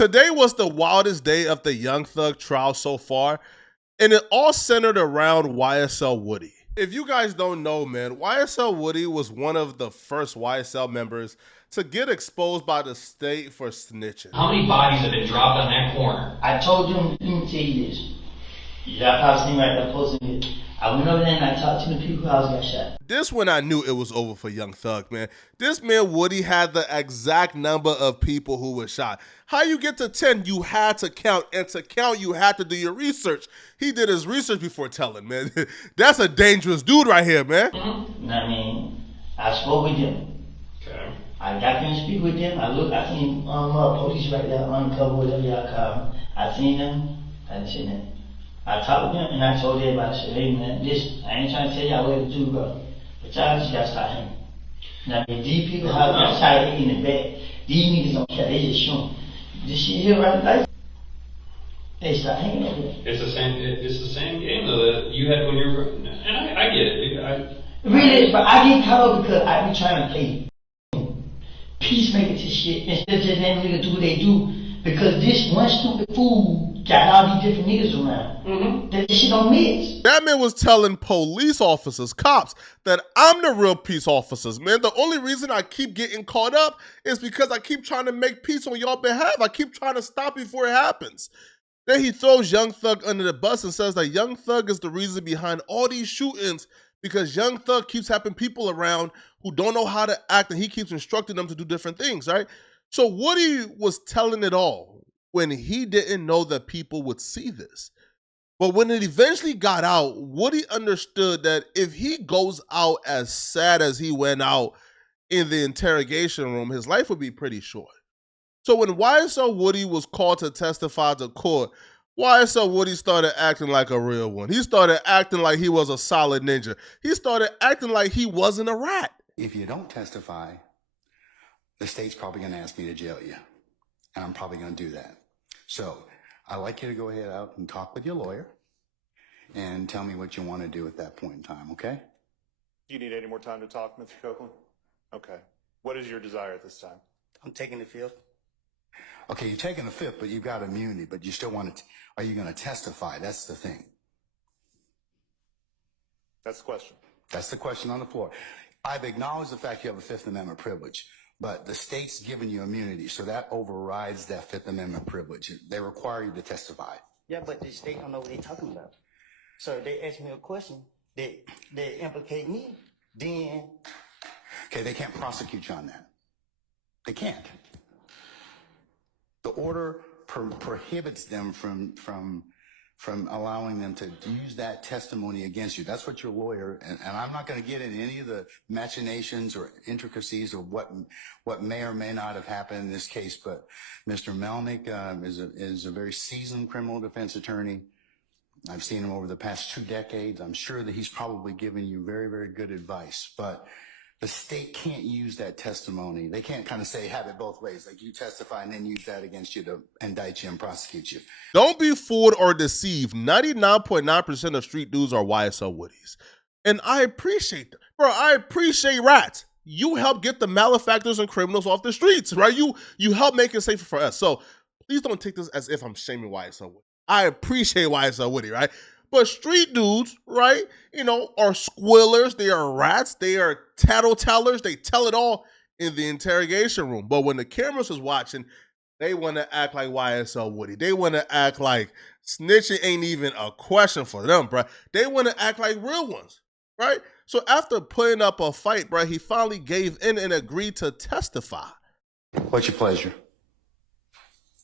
Today was the wildest day of the Young Thug trial so far, and it all centered around YSL Woody. If you guys don't know, man, YSL Woody was one of the first YSL members to get exposed by the state for snitching. How many bodies have been dropped on that corner? I told them, let me tell you this. Y'all probably seen me right there posting it. I went over there and I talked to the people who got shot. This when I knew it was over for Young Thug, man. This man Woody had the exact number of people who were shot. How you get to 10, you had to count, and to count, you had to do your research. He did his research before telling, man. That's a dangerous dude right here, man. I mean, I spoke with them. Okay. I got them to speak with them. I seen police right there, uncover, whatever y'all call them. I seen them. I didn't see them. I talked with them and I told everybody, I said, hey man, listen, I ain't trying to tell y'all what to do, bro. But y'all just gotta start hanging. Now, if these people have outside in the back, these niggas don't care, they just shoot. This shit here right like they start hanging over there. It's the same game though that you had when you were, and I get it, dude. Really, but I get caught up because I be trying to play peacemaker to shit instead of just letting niggas do what they do. Because this one stupid fool got all these different niggas around. That shit don't miss. That man was telling police officers, cops, that I'm the real peace officers, man. The only reason I keep getting caught up is because I keep trying to make peace on your behalf. I keep trying to stop before it happens. Then he throws Young Thug under the bus and says that Young Thug is the reason behind all these shootings because Young Thug keeps having people around who don't know how to act and he keeps instructing them to do different things, right? So Woody was telling it all when he didn't know that people would see this. But when it eventually got out, Woody understood that if he goes out as sad as he went out in the interrogation room, his life would be pretty short. So when YSL Woody was called to testify to court, YSL Woody started acting like a real one. He started acting like he was a solid ninja. He started acting like he wasn't a rat. If you don't testify, the state's probably going to ask me to jail you, and I'm probably going to do that. So I'd like you to go ahead out and talk with your lawyer and tell me what you want to do at that point in time, okay? Do you need any more time to talk, Mr. Copeland? Okay. What is your desire at this time? I'm taking the fifth. Okay, you're taking the fifth, but you've got immunity, but you still want to, are you going to testify? That's the thing. That's the question. That's the question on the floor. I've acknowledged the fact you have a Fifth Amendment privilege. But the state's given you immunity, so that overrides that Fifth Amendment privilege. They require you to testify. Yeah, but the state don't know what they're talking about. So if they ask me a question, they implicate me, then... Okay, they can't prosecute you on that. They can't. The order prohibits them from allowing them to use that testimony against you. That's what your lawyer, and I'm not going to get into any of the machinations or intricacies of what may or may not have happened in this case, but Mr. Melnick is a very seasoned criminal defense attorney. I've seen him over the past 2 decades. I'm sure that he's probably given you very, very good advice, but the state can't use that testimony. They can't kind of say, have it both ways. Like you testify and then use that against you to indict you and prosecute you. Don't be fooled or deceived. 99.9% of street dudes are YSL Woodies. And I appreciate them. Bro, I appreciate rats. You help get the malefactors and criminals off the streets, right? You help make it safer for us. So please don't take this as if I'm shaming YSL Woody. I appreciate YSL Woody, right? But street dudes, right, are squillers, they are rats, they are tattletellers, they tell it all in the interrogation room. But when the cameras is watching, they want to act like YSL Woody. They want to act like snitching ain't even a question for them, bro. They want to act like real ones, right? So after putting up a fight, bro, he finally gave in and agreed to testify. What's your pleasure?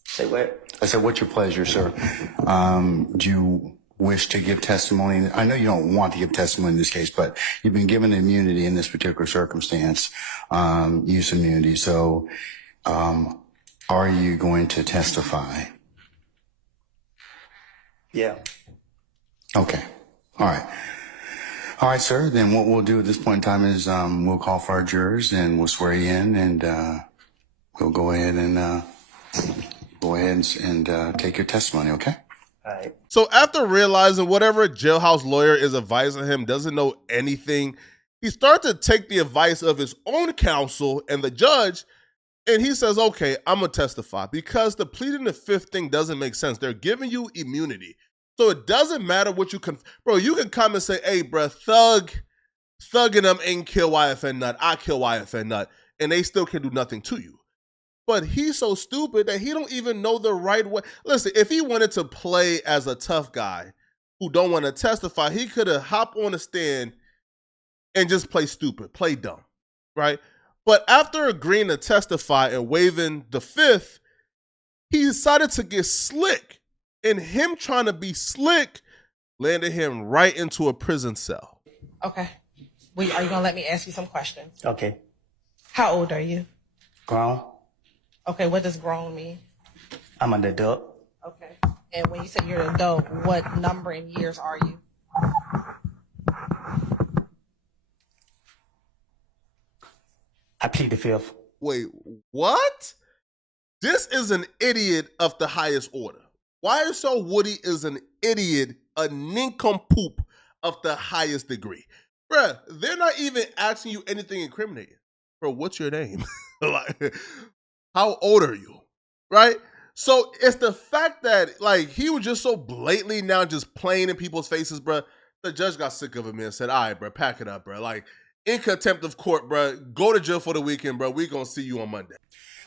Say what? I said, what's your pleasure, sir? Do you wish to give testimony? I know you don't want to give testimony in this case, but you've been given immunity in this particular circumstance, use immunity. So, are you going to testify? Yeah. Okay. All right. All right, sir. Then what we'll do at this point in time is, we'll call for our jurors and we'll swear you in and, we'll go ahead and take your testimony. Okay? Right. So after realizing whatever jailhouse lawyer is advising him doesn't know anything, he started to take the advice of his own counsel and the judge And he says, okay, I'm going to testify because the pleading the fifth thing doesn't make sense. They're giving you immunity. So it doesn't matter what you can, bro, you can come and say, hey, bro, thugging them ain't kill YFN Nut. I kill YFN Nut. And they still can do nothing to you. But he's so stupid that he don't even know the right way. Listen, if he wanted to play as a tough guy who don't want to testify, he could have hopped on the stand and just play stupid, play dumb, right? But after agreeing to testify and waiving the fifth, he decided to get slick. And him trying to be slick landed him right into a prison cell. Okay. Well, are you going to let me ask you some questions? Okay. How old are you? Grown. Okay, what does grown mean? I'm an adult. Okay. And when you say you're an adult, what number in years are you? I plead the fifth. Wait, what? This is an idiot of the highest order. YSL Woody is an idiot, a nincompoop of the highest degree. Bruh, they're not even asking you anything incriminating. Bro, what's your name? Like, how old are you? Right? So it's the fact that, like, he was just so blatantly now just playing in people's faces, bruh. The judge got sick of him and said, all right, bruh, pack it up, bruh. Like, in contempt of court, bruh, go to jail for the weekend, bruh. We gonna see you on Monday.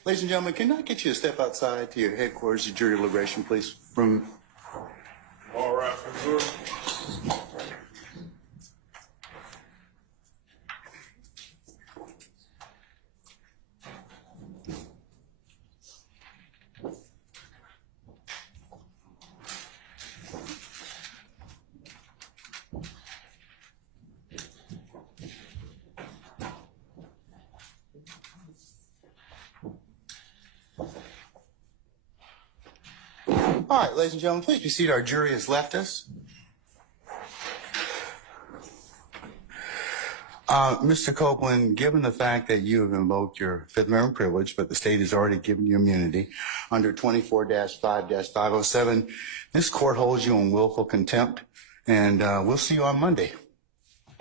Ladies and gentlemen, can I get you to step outside to your headquarters of jury deliberation, please? All right, sir. All right, ladies and gentlemen, please be seated. Our jury has left us. Mr. Copeland, given the fact that you have invoked your Fifth Amendment privilege, but the state has already given you immunity under 24-5-507, this court holds you in willful contempt, and we'll see you on Monday.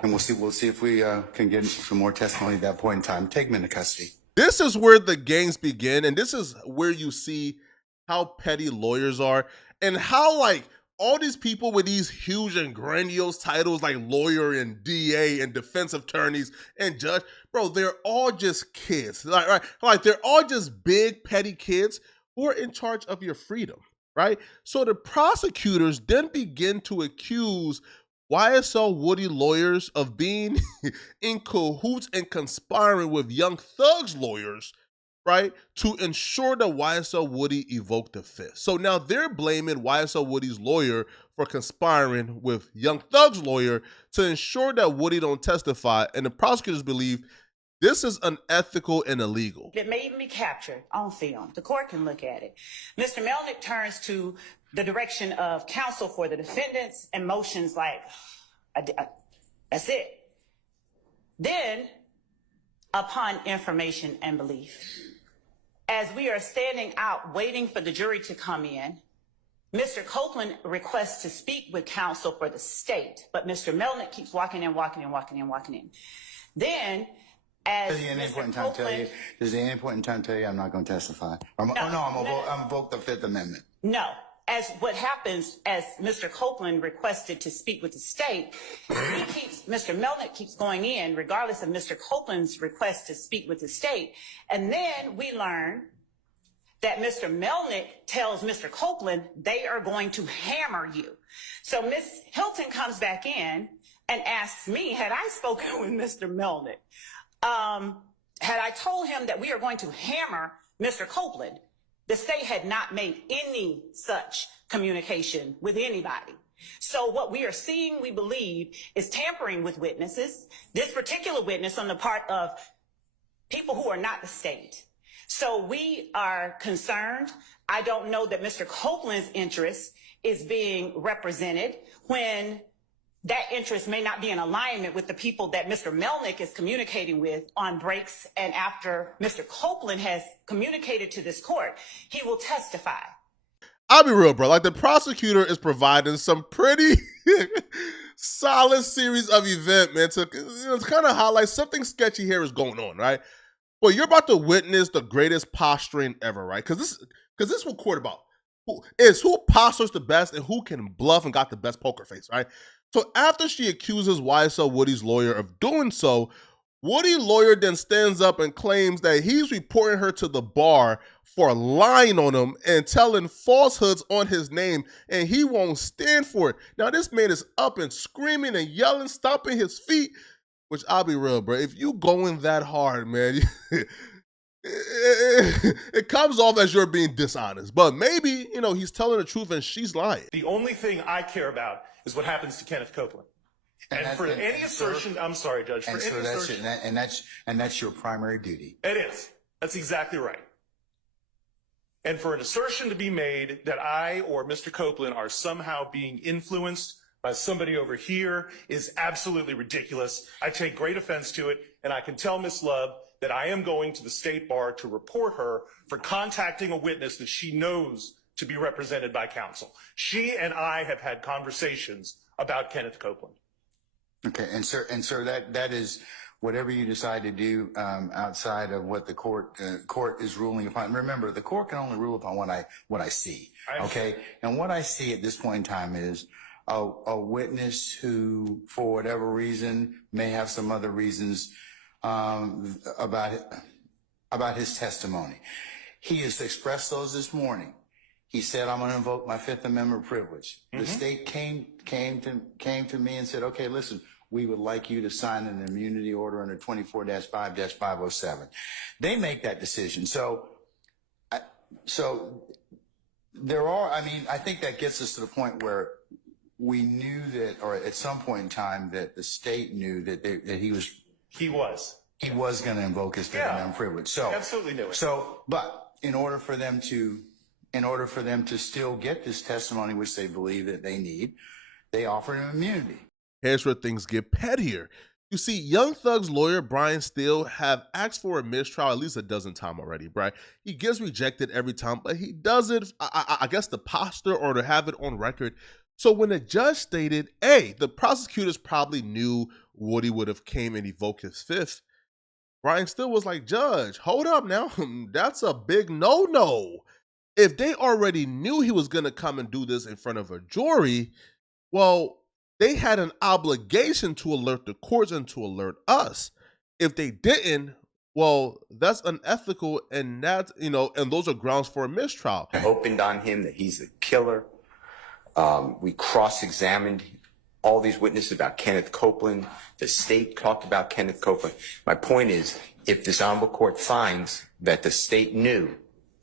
And we'll see if we can get some more testimony at that point in time. Take him into custody. This is where the games begin, and this is where you see how petty lawyers are and how, like, all these people with these huge and grandiose titles like lawyer and DA and defense attorneys and judge, bro, they're all just kids. Like they're all just big petty kids who are in charge of your freedom, right? So the prosecutors then begin to accuse YSL Woody lawyers of being in cahoots and conspiring with Young Thug's lawyers, right, to ensure that YSL Woody evoked the fifth. So now they're blaming YSL Woody's lawyer for conspiring with Young Thug's lawyer to ensure that Woody don't testify, and the prosecutors believe this is unethical and illegal. It may even be captured on film. The court can look at it. Mr. Melnick turns to the direction of counsel for the defendants and motions like, that's it. Then, upon information and belief, as we are standing out waiting for the jury to come in, Mr. Copeland requests to speak with counsel for the state, but Mr. Melnick keeps walking in. Then, as Does he at any point in time tell you I'm not going to testify? I'm invoke the Fifth Amendment. No. As what happens, as Mr. Copeland requested to speak with the state, Mr. Melnick keeps going in regardless of Mr. Copeland's request to speak with the state. And then we learn that Mr. Melnick tells Mr. Copeland they are going to hammer you. So Ms. Hilton comes back in and asks me, had I spoken with Mr. Melnick? Had I told him that we are going to hammer Mr. Copeland? The state had not made any such communication with anybody. So what we are seeing, we believe, is tampering with witnesses, this particular witness on the part of people who are not the state. So we are concerned. I don't know that Mr. Copeland's interest is being represented when that interest may not be in alignment with the people that Mr. Melnick is communicating with on breaks. And after Mr. Copeland has communicated to this court, he will testify. I'll be real, bro. Like, the prosecutor is providing some pretty solid series of event, man, to kind of highlight something sketchy here is going on, right? Well, you're about to witness the greatest posturing ever, right? Because this is what court about. Who postures the best and who can bluff and got the best poker face, right? So after she accuses YSL Woody's lawyer of doing so, Woody lawyer then stands up and claims that he's reporting her to the bar for lying on him and telling falsehoods on his name, and he won't stand for it. Now this man is up and screaming and yelling, stomping his feet, which I'll be real, bro. If you going that hard, man, it comes off as you're being dishonest. But maybe, he's telling the truth and she's lying. The only thing I care about is what happens to Kenneth Copeland. And for any assertion, I'm sorry, Judge. For any assertion, and that's your primary duty. It is. That's exactly right. And for an assertion to be made that I or Mr. Copeland are somehow being influenced by somebody over here is absolutely ridiculous. I take great offense to it, and I can tell Ms. Love that I am going to the state bar to report her for contacting a witness that she knows to be represented by counsel. She and I have had conversations about Kenneth Copeland. Okay, and sir, that is whatever you decide to do outside of what the court is ruling upon. Remember, the court can only rule upon what I see. Okay, and what I see at this point in time is a witness who, for whatever reason, may have some other reasons about his testimony. He has expressed those this morning. He said, "I'm going to invoke my Fifth Amendment privilege." The state came to me and said, "Okay, listen, we would like you to sign an immunity order under 24-5-507. They make that decision. So there are. I mean, I think that gets us to the point where we knew that, or at some point in time, that the state knew that he was going to invoke his Fifth Amendment privilege. So absolutely knew it. So, but in order for them to still get this testimony, which they believe that they need, they offer him immunity. Here's where things get pettier. You see, Young Thug's lawyer, Brian Steele, have asked for a mistrial at least a dozen times already, right? He gets rejected every time, but he does it, I guess, to posture or to have it on record. So when the judge stated, hey, the prosecutors probably knew Woody would have came and evoked his fifth, Brian Steele was like, "Judge, hold up now. That's a big no-no. If they already knew he was going to come and do this in front of a jury, well, they had an obligation to alert the courts and to alert us. If they didn't, well, that's unethical, and that, and those are grounds for a mistrial." I opened on him that he's a killer. We cross-examined all these witnesses about Kenneth Copeland. The state talked about Kenneth Copeland. My point is, if this honorable court finds that the state knew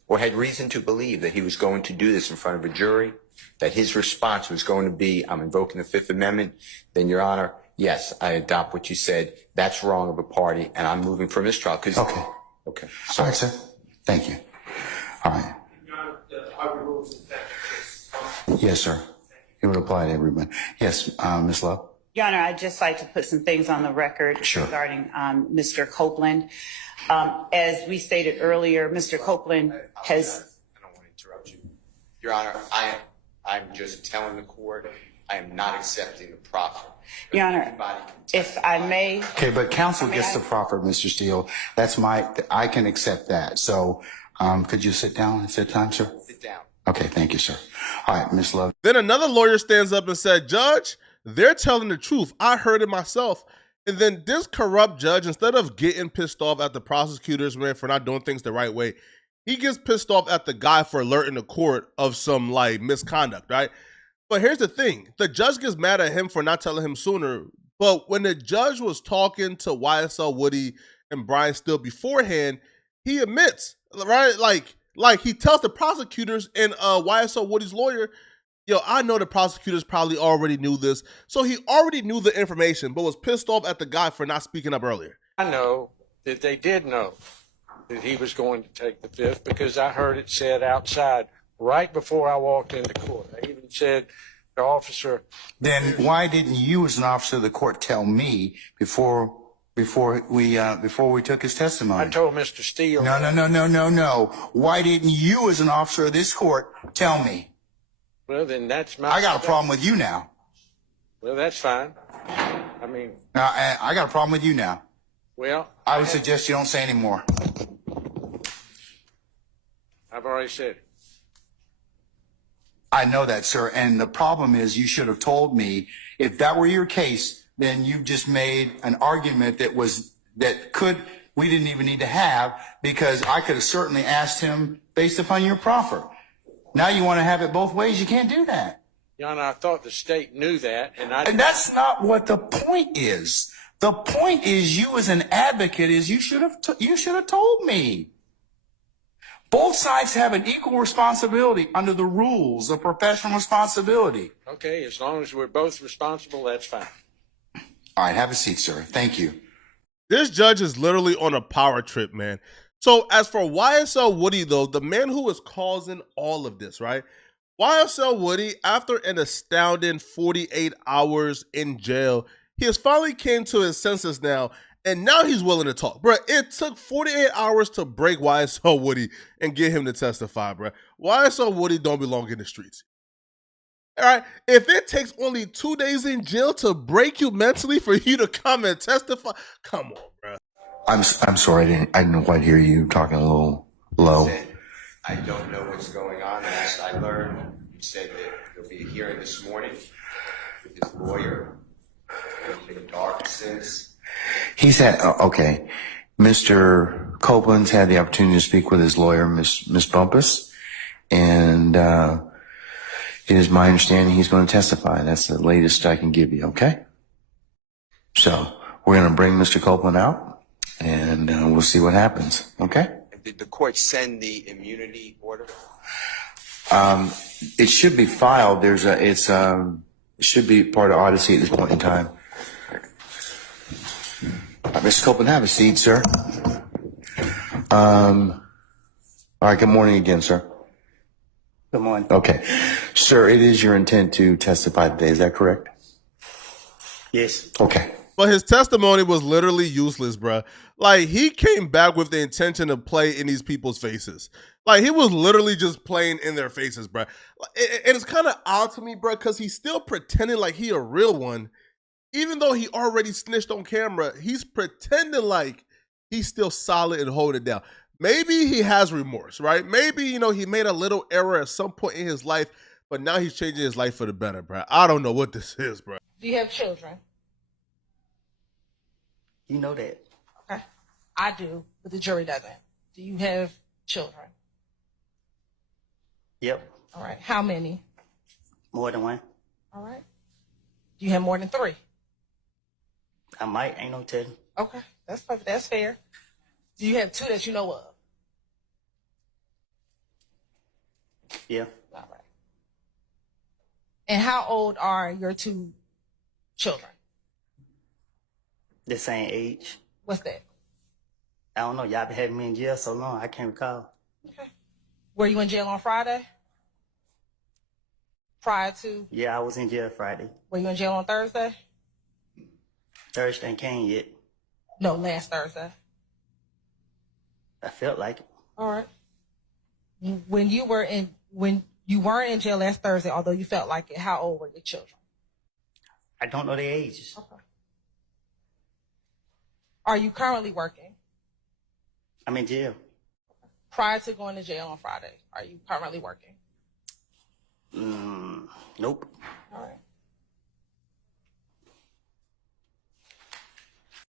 or had reason to believe that he was going to do this in front of a jury, that his response was going to be, "I'm invoking the Fifth Amendment," then, Your Honor, yes, I adopt what you said. That's wrong of a party, and I'm moving for mistrial. Okay. Okay. All right, sir. Thank you. All right. Your Honor, our rules in fact. Yes, sir. It would apply to everyone. Yes, Ms. Love. Your Honor, I'd just like to put some things on the record regarding Mr. Copeland. As we stated earlier, Mr. Copeland has... I don't want to interrupt you. Your Honor, I'm just telling the court I am not accepting the proffer. Your Honor, if I may... Okay, but counsel gets the proffer, Mr. Steele. I can accept that. So could you sit down at that time, sir? Sit down. Okay, thank you, sir. All right, Ms. Love. Then another lawyer stands up and said, "Judge, they're telling the truth. I heard it myself." And then this corrupt judge, instead of getting pissed off at the prosecutors, man, for not doing things the right way, he gets pissed off at the guy for alerting the court of some misconduct, right? But here's the thing. The judge gets mad at him for not telling him sooner. But when the judge was talking to YSL Woody and Brian Steele beforehand, he admits, right? Like he tells the prosecutors and YSL Woody's lawyer, "Yo, I know the prosecutors probably already knew this." So he already knew the information, but was pissed off at the guy for not speaking up earlier. I know that they did know that he was going to take the fifth because I heard it said outside right before I walked into court. I even said the officer. Then why didn't you, as an officer of the court, tell me before we took his testimony? I told Mr. Steele. No. Why didn't you, as an officer of this court, tell me? Well, then that's my... I got a problem with you now. Well, that's fine. I mean... I got a problem with you now. Well, I would suggest you don't say any more. I've already said it. I know that, sir. And the problem is you should have told me if that were your case, then you just made an argument we didn't even need to have, because I could have certainly asked him based upon your proffer. Now you want to have it both ways. You can't do that. Your Honor, I thought the state knew that, and And that's not what the point is. The point is you as an advocate is you should have told me. Both sides have an equal responsibility under the rules of professional responsibility. Okay, as long as we're both responsible, that's fine. All right, have a seat, sir. Thank you. This judge is literally on a power trip, man. So as for YSL Woody, though, the man who is causing all of this, right? YSL Woody, after an astounding 48 hours in jail, he has finally came to his senses now, and now he's willing to talk. Bruh, it took 48 hours to break YSL Woody and get him to testify, bruh. YSL Woody don't belong in the streets. All right, if it takes only 2 days in jail to break you mentally for you to come and testify, come on, bruh. I'm sorry, I didn't quite hear you talking a little low. I don't know what's going on. Last I learned, you said that there'll be a hearing this morning with his lawyer. Anything dark since? He's had, okay. Mr. Copeland's had the opportunity to speak with his lawyer, Miss Bumpus, and it is my understanding he's going to testify. That's the latest I can give you, okay? So, we're going to bring Mr. Copeland out, and we'll see what happens, okay? Did the court send the immunity order? It should be filed. It should be part of Odyssey at this point in time. Mr. Copeland, have a seat, sir. All right, good morning again, sir. Good morning. Okay. Sir, it is your intent to testify today, is that correct? Yes. Okay. But his testimony was literally useless, bruh. Like, he came back with the intention to play in these people's faces. Like, he was literally just playing in their faces, bruh. And it's kind of odd to me, bruh, because he's still pretending like he a real one. Even though he already snitched on camera, he's pretending like he's still solid and holding it down. Maybe he has remorse, right? Maybe, he made a little error at some point in his life, but now he's changing his life for the better, bruh. I don't know what this is, bruh. Do you have children? You know that. Okay. I do, but the jury doesn't. Do you have children? Yep. All right. How many? More than one. All right. Do you have more than 3? I might. Ain't no telling. Okay. That's perfect. That's fair. Do you have 2 that you know of? Yeah. All right. And how old are your 2 children? The same age. What's that? I don't know. Y'all been having me in jail so long, I can't recall. Okay. Were you in jail on Friday? Prior to? Yeah, I was in jail Friday. Were you in jail on Thursday? Thursday ain't came yet. No, last Thursday. I felt like it. All right. When you weren't in jail last Thursday, although you felt like it, how old were your children? I don't know their ages. Okay. Are you currently working? I'm in jail. Prior to going to jail on Friday, are you currently working? Nope. All right.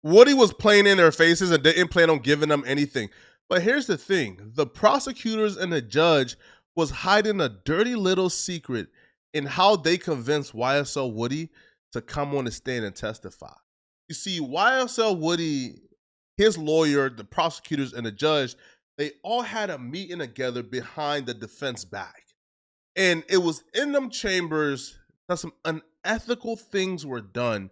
Woody was playing in their faces and didn't plan on giving them anything. But here's the thing. The prosecutors and the judge was hiding a dirty little secret in how they convinced YSL Woody to come on the stand and testify. You see, YSL Woody, his lawyer, the prosecutors, and the judge, they all had a meeting together behind the defense back. And it was in them chambers that some unethical things were done,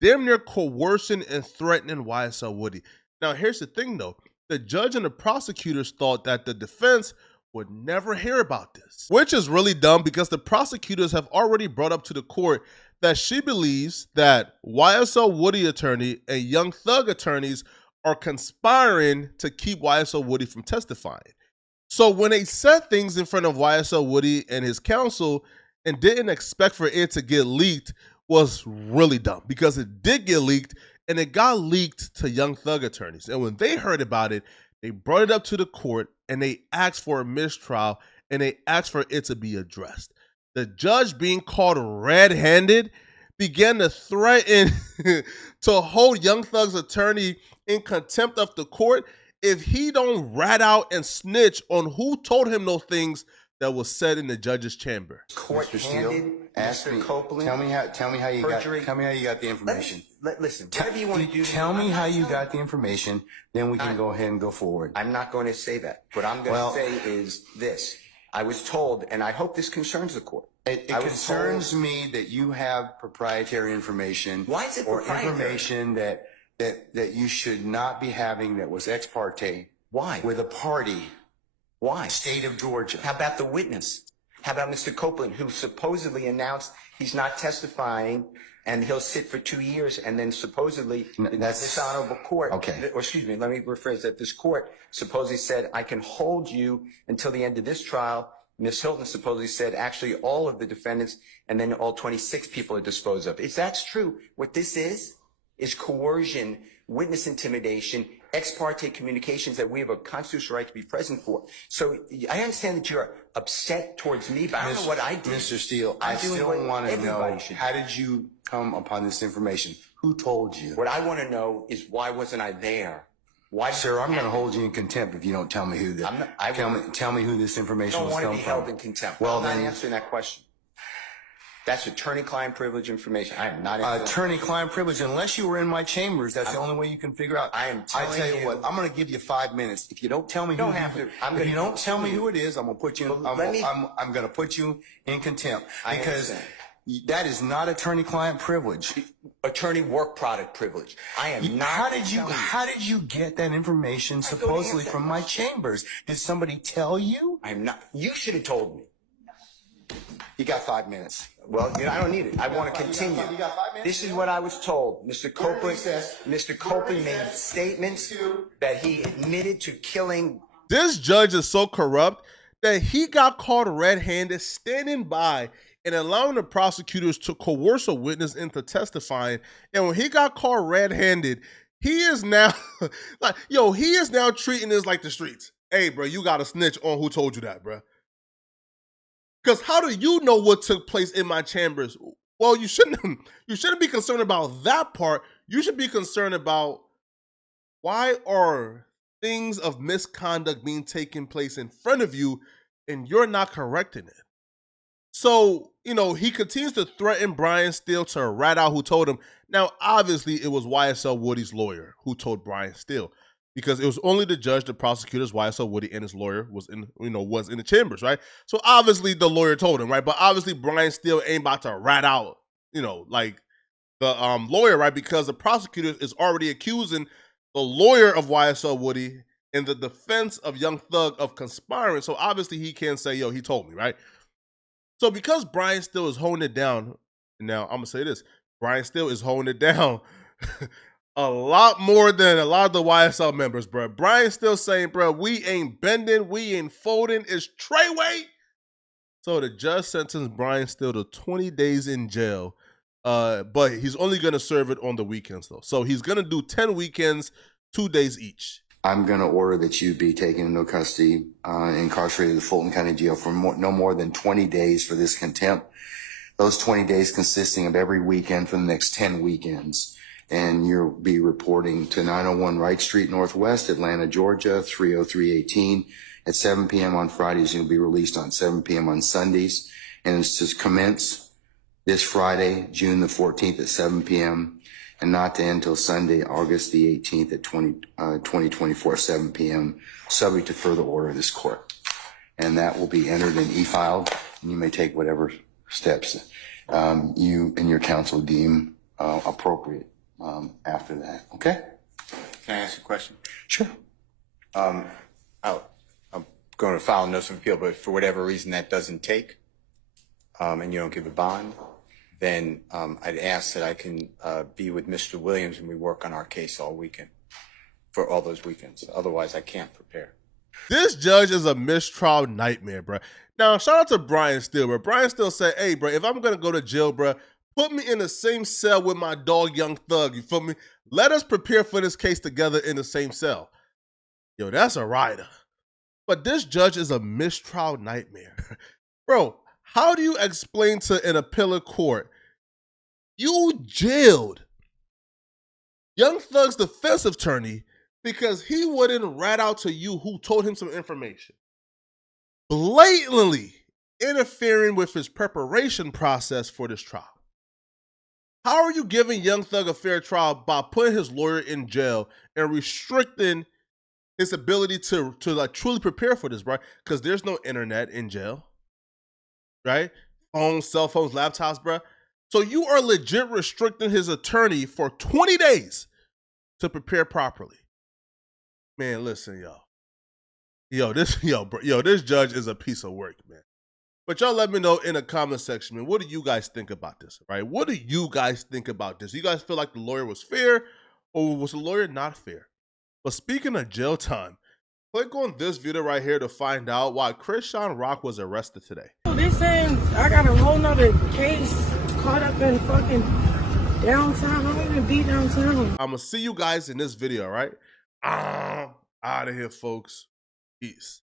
damn near coercing and threatening YSL Woody. Now, here's the thing, though. The judge and the prosecutors thought that the defense would never hear about this, which is really dumb because the prosecutors have already brought up to the court that she believes that YSL Woody attorney and Young Thug attorneys are conspiring to keep YSL Woody from testifying. So when they said things in front of YSL Woody and his counsel and didn't expect for it to get leaked was really dumb because it did get leaked and it got leaked to Young Thug attorneys. And when they heard about it, they brought it up to the court and they asked for a mistrial and they asked for it to be addressed. The judge, being caught red-handed, began to threaten to hold Young Thug's attorney in contempt of the court if he don't rat out and snitch on who told him those things that was said in the judge's chamber. Court Mr. Steele, handed ask Mr. me. Copeland. Tell me how you perjury. got. Tell me how you got the information. Listen, whatever you want to do. Tell me how you got the information. Then we can go ahead and go forward. I'm not going to say that. What I'm going to say is this. I was told, and I hope this concerns the court. It concerns me that you have proprietary information. Why is it or proprietary? Information that you should not be having that was ex parte. Why? With a party. Why? State of Georgia. How about the witness? How about Mr. Copeland, who supposedly announced he's not testifying and he'll sit for 2 years, and then supposedly this honorable court, okay. Or excuse me, let me rephrase that. This court supposedly said, I can hold you until the end of this trial. Ms. Hilton supposedly said, actually, all of the defendants and then all 26 people are disposed of. If that's true, what this is coercion, witness intimidation, ex parte communications that we have a constitutional right to be present for. So I understand that you're upset towards me, but I don't know what I did. Mr. Steele, I still want to know, how did you come upon this information? Who told you? What I want to know is, why wasn't I there? Why, sir, I'm going to hold you in contempt if you don't tell me who tell me who this information was I don't come want to be from. held in contempt. Well, I'm then, not answering that question. That's attorney-client privilege information. I am not answering attorney-client privilege. Unless you were in my chambers, that's the only way you can figure out. I am telling I tell you what, I'm going to give you 5 minutes. If you don't tell me if you don't tell me who it is, I'm going to put you. I'm going to put you in contempt because that is not attorney-client privilege. Attorney work product privilege. I am not. How did you get that information supposedly from my chambers? Did somebody tell you? I'm not. You should have told me. You got 5 minutes. Well, I don't need it. I want to continue. You got 5 minutes? This is what I was told. Mr. Copeland made statements that he admitted to killing. This judge is so corrupt that he got caught red-handed standing by and allowing the prosecutors to coerce a witness into testifying. And when he got caught red-handed, he is now he is now treating this like the streets. Hey, bro, you got to snitch on who told you that, bro. Because how do you know what took place in my chambers? Well, you shouldn't be concerned about that part. You should be concerned about why are things of misconduct being taken place in front of you and you're not correcting it. So, he continues to threaten Brian Steele to rat out who told him. Now, obviously, it was YSL Woody's lawyer who told Brian Steele, because it was only the judge, the prosecutors, YSL Woody, and his lawyer was in the chambers, right? So obviously the lawyer told him, right? But obviously Brian Steele ain't about to rat out, like the lawyer, right? Because the prosecutor is already accusing the lawyer of YSL Woody in the defense of Young Thug of conspiring. So obviously he can't say, yo, he told me, right? So because Brian Steele is holding it down, now I'm gonna say this, Brian Steele is holding it down a lot more than a lot of the YSL members, bro. Brian's still saying, bro, we ain't bending, we ain't folding, it's Treyway. So the judge sentenced Brian Steele to 20 days in jail, but he's only going to serve it on the weekends, though. So he's going to do 10 weekends, 2 days each. I'm going to order that you be taken into custody, incarcerated in Fulton County Jail for no more than 20 days for this contempt. Those 20 days consisting of every weekend for the next 10 weekends. And you'll be reporting to 901 Wright Street Northwest, Atlanta, Georgia, 30318 at 7 p.m. on Fridays. You'll be released on 7 p.m. on Sundays. And it's to commence this Friday, June the 14th at 7 p.m. and not to end until Sunday, August the 18th at 2024, 7 p.m., subject to further order of this court. And that will be entered and e-filed, and you may take whatever steps you and your counsel deem appropriate after that. Okay? Can I ask a question? Sure. I'm going to file a notice of appeal, but for whatever reason that doesn't take, and you don't give a bond, then I'd ask that I can be with Mr. Williams and we work on our case all weekend, for all those weekends. Otherwise, I can't prepare. This judge is a mistrial nightmare, bro. Now, shout out to Brian Steele, bro. Brian Steele said, hey, bro, if I'm going to go to jail, bro, Put me in the same cell with my dog, Young Thug. You feel me? Let us prepare for this case together in the same cell. Yo, that's a rider. But this judge is a mistrial nightmare. Bro, how do you explain to an appellate court you jailed Young Thug's defense attorney because he wouldn't rat out to you who told him some information, blatantly interfering with his preparation process for this trial? How are you giving Young Thug a fair trial by putting his lawyer in jail and restricting his ability to like truly prepare for this, right? Because there's no internet in jail, right? Phones, cell phones, laptops, bro. So you are legit restricting his attorney for 20 days to prepare properly. Man, listen, y'all. This judge is a piece of work, man. But y'all let me know in the comment section, man, what do you guys think about this, right? What do you guys think about this? Do you guys feel like the lawyer was fair or was the lawyer not fair? But speaking of jail time, click on this video right here to find out why Chrisean Rock was arrested today. They saying I got a whole nother case caught up in fucking downtown. I don't even be downtown. I'm gonna see you guys in this video, right? Out of here, folks. Peace.